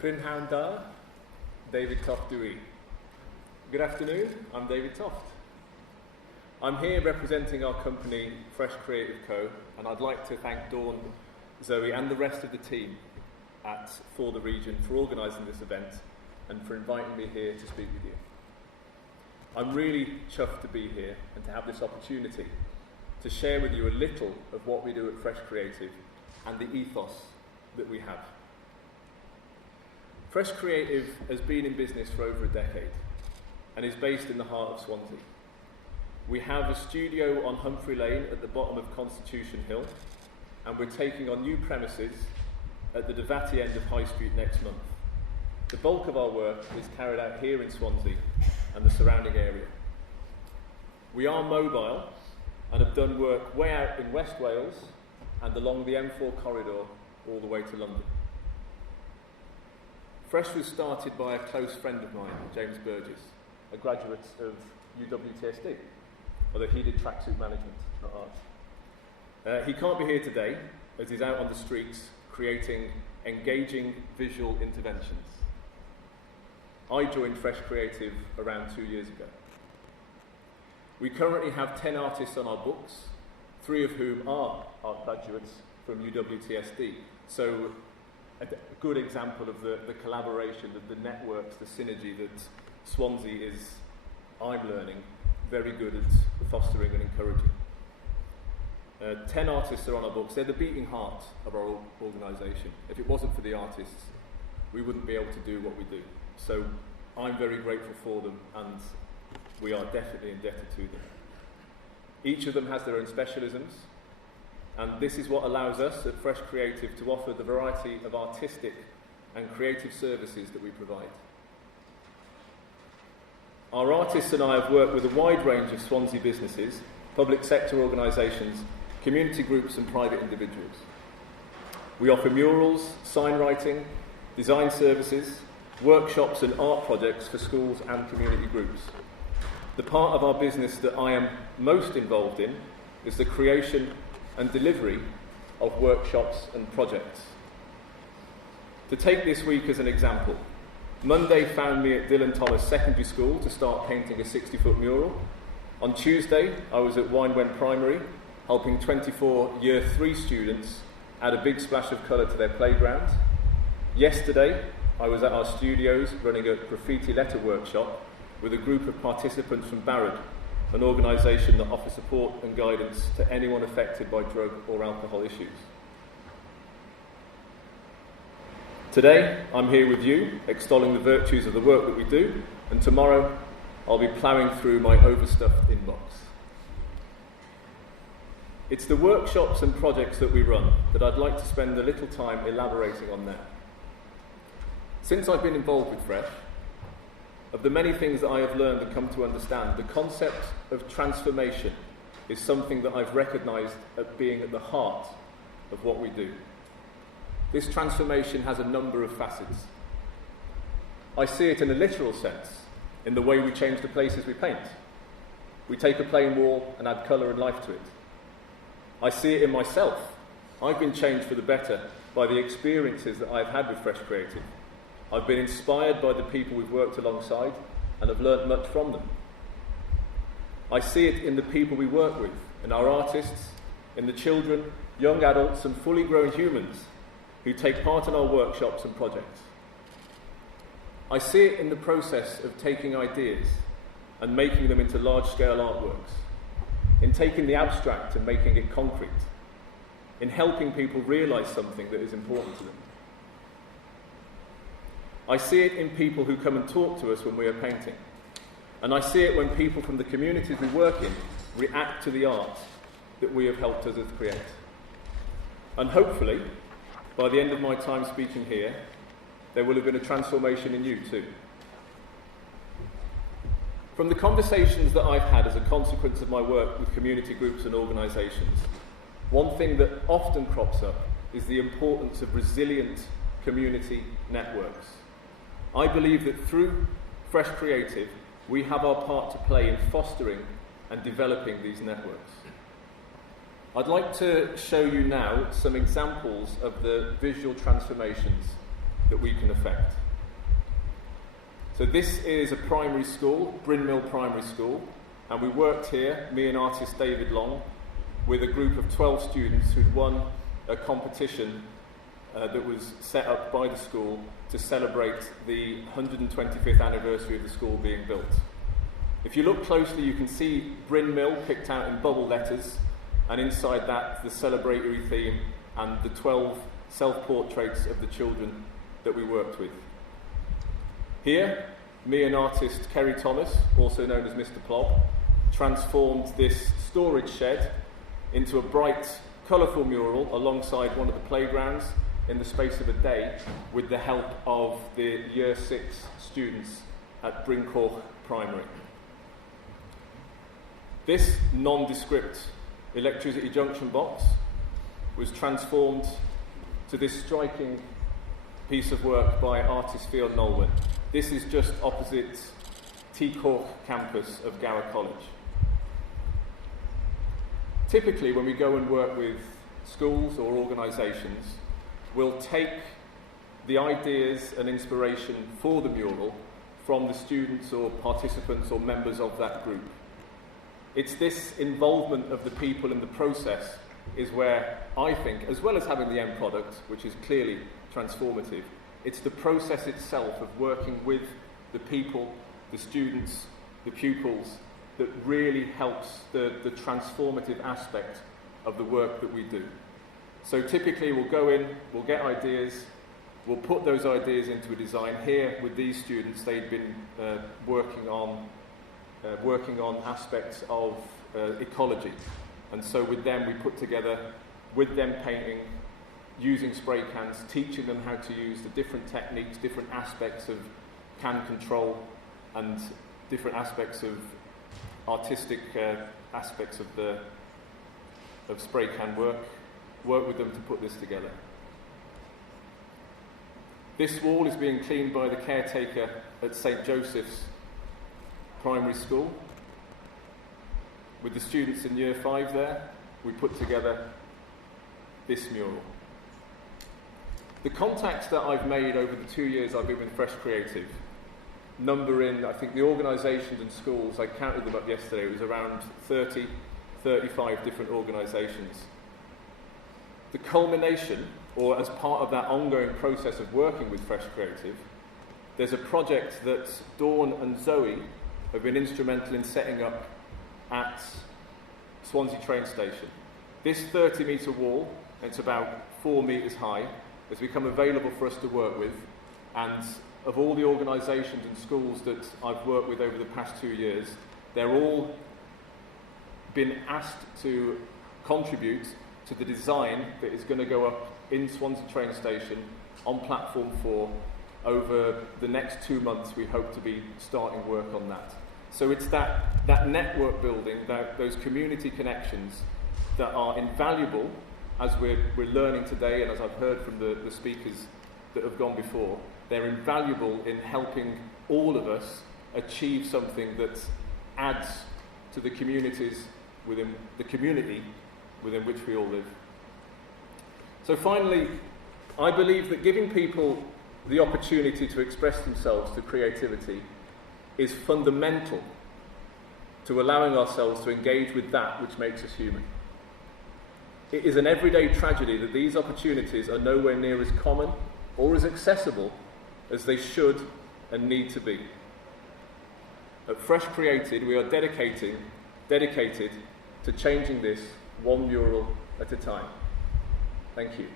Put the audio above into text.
Crinhoundar, David Toft. Good afternoon, I'm David Toft. I'm here representing our company, Fresh Creative Co, and I'd like to thank Dawn, Zoe and the rest of the team at For the Region for organising this event and for inviting me here to speak with you. I'm really chuffed to be here and to have this opportunity to share with you a little of what we do at Fresh Creative and the ethos that we have. Fresh Creative has been in business for over a decade and is based in the heart of Swansea. We have a studio on Humphrey Lane at the bottom of Constitution Hill, and we're taking on new premises at the Devati end of High Street next month. The bulk of our work is carried out here in Swansea and the surrounding area. We are mobile and have done work way out in West Wales and along the M4 corridor all the way to London. Fresh was started by a close friend of mine, James Burgess, a graduate of UWTSD, although he did tracksuit management, not art. He can't be here today, as he's out on the streets creating engaging visual interventions. I joined Fresh Creative around 2 years ago. We currently have 10 artists on our books, 3 of whom are art graduates from UWTSD. So a good example of the collaboration, the networks, the synergy that Swansea is, I'm learning, very good at fostering and encouraging. 10 artists are on our books. They're the beating heart of our organisation. If it wasn't for the artists, we wouldn't be able to do what we do. So I'm very grateful for them, and we are definitely indebted to them. Each of them has their own specialisms, and this is what allows us at Fresh Creative to offer the variety of artistic and creative services that we provide. Our artists and I have worked with a wide range of Swansea businesses, public sector organisations, community groups and private individuals. We offer murals, sign writing, design services, workshops and art projects for schools and community groups. The part of our business that I am most involved in is the creation and delivery of workshops and projects. To take this week as an example, Monday found me at Dylan Thomas Secondary School to start painting a 60-foot mural. On Tuesday, I was at Winewen Primary, helping 24 Year 3 students add a big splash of colour to their playground. Yesterday, I was at our studios running a graffiti letter workshop with a group of participants from Barrett, an organisation that offers support and guidance to anyone affected by drug or alcohol issues. Today, I'm here with you, extolling the virtues of the work that we do, and tomorrow, I'll be ploughing through my overstuffed inbox. It's the workshops and projects that we run that I'd like to spend a little time elaborating on now. Since I've been involved with Fresh, of the many things that I have learned and come to understand, the concept of transformation is something that I've recognised as being at the heart of what we do. This transformation has a number of facets. I see it in a literal sense, in the way we change the places we paint. We take a plain wall and add colour and life to it. I see it in myself. I've been changed for the better by the experiences that I've had with Fresh Creative. I've been inspired by the people we've worked alongside and have learnt much from them. I see it in the people we work with, in our artists, in the children, young adults and fully grown humans who take part in our workshops and projects. I see it in the process of taking ideas and making them into large-scale artworks, in taking the abstract and making it concrete, in helping people realise something that is important to them. I see it in people who come and talk to us when we are painting. And I see it when people from the communities we work in react to the art that we have helped others create. And hopefully, by the end of my time speaking here, there will have been a transformation in you too. From the conversations that I've had as a consequence of my work with community groups and organisations, one thing that often crops up is the importance of resilient community networks. I believe that through Fresh Creative, we have our part to play in fostering and developing these networks. I'd like to show you now some examples of the visual transformations that we can affect. So this is a primary school, Bryn Mill Primary School, and we worked here, me and artist David Long, with a group of 12 students who'd won a competition that was set up by the school to celebrate the 125th anniversary of the school being built. If you look closely, you can see Bryn Mill picked out in bubble letters, and inside that, the celebratory theme and the 12 self-portraits of the children that we worked with. Here, me and artist Kerry Thomas, also known as Mr. Plob, transformed this storage shed into a bright, colourful mural alongside one of the playgrounds in the space of a day with the help of the Year 6 students at Brincourt Primary. This nondescript electricity junction box was transformed to this striking piece of work by artist Fiona Nolwen. This is just opposite T Cork campus of Gower College. Typically, when we go and work with schools or organisations, we'll take the ideas and inspiration for the mural from the students or participants or members of that group. It's this involvement of the people in the process is where I think, as well as having the end product, which is clearly transformative, it's the process itself of working with the people, the students, the pupils, that really helps the transformative aspect of the work that we do. So typically we'll go in, we'll get ideas, we'll put those ideas into a design. Here with these students, they'd been working on aspects of ecology. And so with them we put together, with them painting, using spray cans, teaching them how to use the different techniques, different aspects of can control and different aspects of artistic aspects of spray can work with them to put this together. This wall is being cleaned by the caretaker at St. Joseph's Primary School. With the students in Year 5 there, we put together this mural. The contacts that I've made over the 2 years I've been with Fresh Creative number in, I think the organisations and schools, I counted them up yesterday, it was around 30, 35 different organisations. The culmination, or as part of that ongoing process of working with Fresh Creative, there's a project that Dawn and Zoe have been instrumental in setting up at Swansea train station. This 30-metre wall, it's about 4 metres high, has become available for us to work with, and of all the organisations and schools that I've worked with over the past 2 years, they're all been asked to contribute to the design that is going to go up in Swansea train station on platform 4. Over the next 2 months we hope to be starting work on that. So it's that network building, those community connections that are invaluable as we're learning today, and as I've heard from the speakers that have gone before. They're invaluable in helping all of us achieve something that adds to the communities within the community within which we all live. So finally, I believe that giving people the opportunity to express themselves through creativity is fundamental to allowing ourselves to engage with that which makes us human. It is an everyday tragedy that these opportunities are nowhere near as common or as accessible as they should and need to be. At Fresh Created, we are dedicated to changing this one mural at a time. Thank you.